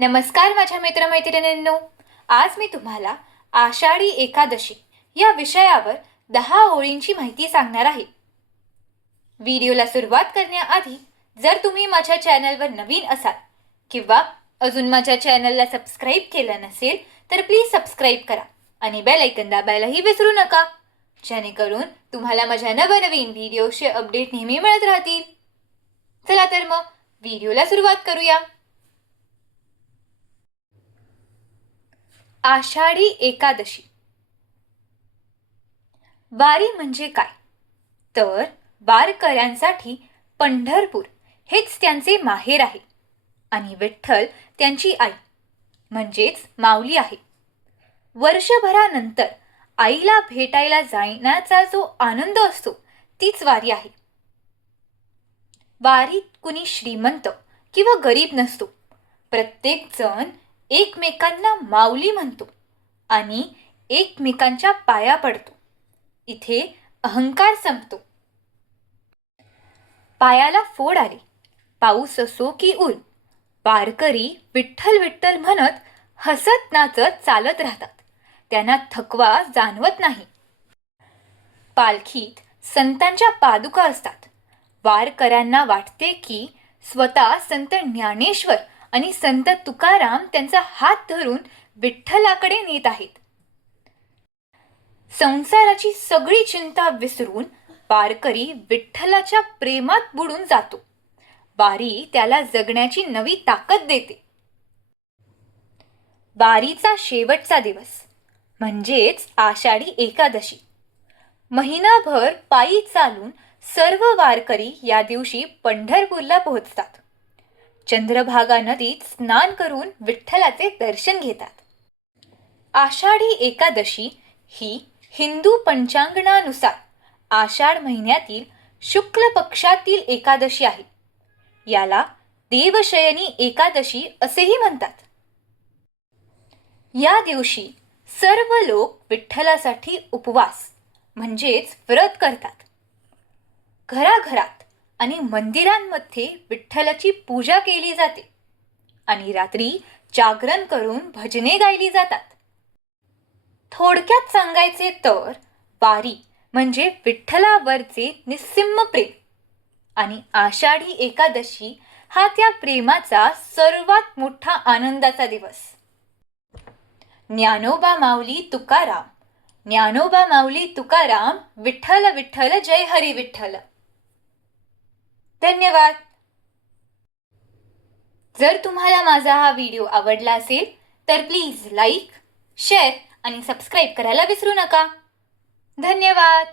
नमस्कार माझ्या मित्रमैत्रिणींनो, आज मी तुम्हाला आषाढी एकादशी या विषयावर 10 ओळींची माहिती सांगणार आहे. व्हिडिओला सुरुवात करण्याआधी जर तुम्ही माझ्या चॅनलवर नवीन असाल किंवा अजून माझ्या चॅनलला सबस्क्राईब केलं नसेल तर प्लीज सबस्क्राईब करा आणि बेल आयकॉन दाबायलाही विसरू नका, जेणेकरून तुम्हाला माझ्या नवनवीन व्हिडिओचे अपडेट नेहमी मिळत राहतील. चला तर मग व्हिडिओला सुरुवात करूया. आषाढी एकादशी. वारी म्हणजे काय? तर वारकऱ्यांसाठी पंढरपूर हेच त्यांचे माहेर आहे आणि विठ्ठल त्यांची आई म्हणजेच माऊली आहे. वर्षभरानंतर आईला भेटायला जाण्याचा जो आनंद असतो तीच वारी आहे. वारीत कुणी श्रीमंत किंवा गरीब नसतो. प्रत्येक जण एकमेकांना माऊली म्हणतो आणि एकमेकांच्या पाया पडतो. इथे अहंकार संपतो. पायाला फोड आली, पाऊस असो की ऊन, वारकरी विठ्ठल विठ्ठल म्हणत हसत नाचत चालत राहतात. त्यांना थकवा जाणवत नाही. पालखीत संतांच्या पादुका असतात. वारकऱ्यांना वाटते की स्वतः संत ज्ञानेश्वर आणि संत तुकाराम त्यांचा हात धरून विठ्ठलाकडे नेत आहेत. संसाराची सगळी चिंता विसरून वारकरी विठ्ठलाच्या प्रेमात बुडून जातो. वारी त्याला जगण्याची नवी ताकद देते. वारीचा शेवटचा दिवस म्हणजेच आषाढी एकादशी. महिनाभर पायी चालून सर्व वारकरी या दिवशी पंढरपूरला पोहोचतात. चंद्रभागा नदीत स्नान करून विठ्ठलाचे दर्शन घेतात. आषाढी एकादशी ही हिंदू पंचांगणानुसार आषाढ महिन्यातील शुक्ल पक्षातील एकादशी आहे. याला देवशयनी एकादशी असेही म्हणतात. या दिवशी सर्व लोक विठ्ठलासाठी उपवास म्हणजेच व्रत करतात. घराघरात आणि मंदिरांमध्ये विठ्ठलाची पूजा केली जाते आणि रात्री जागरण करून भजने गायली जातात. थोडक्यात सांगायचे तर वारी म्हणजे विठ्ठलावरचे निस्सीम प्रेम आणि आषाढी एकादशी हा त्या प्रेमाचा सर्वात मोठा आनंदाचा दिवस. ज्ञानोबा माऊली तुकाराम, ज्ञानोबा माऊली तुकाराम, विठ्ठल विठ्ठल जय हरी विठ्ठल. धन्यवाद. जर तुम्हाला माझा हा व्हिडिओ आवडला असेल तर प्लीज लाईक, शेअर आणि सबस्क्राईब करायला विसरू नका. धन्यवाद.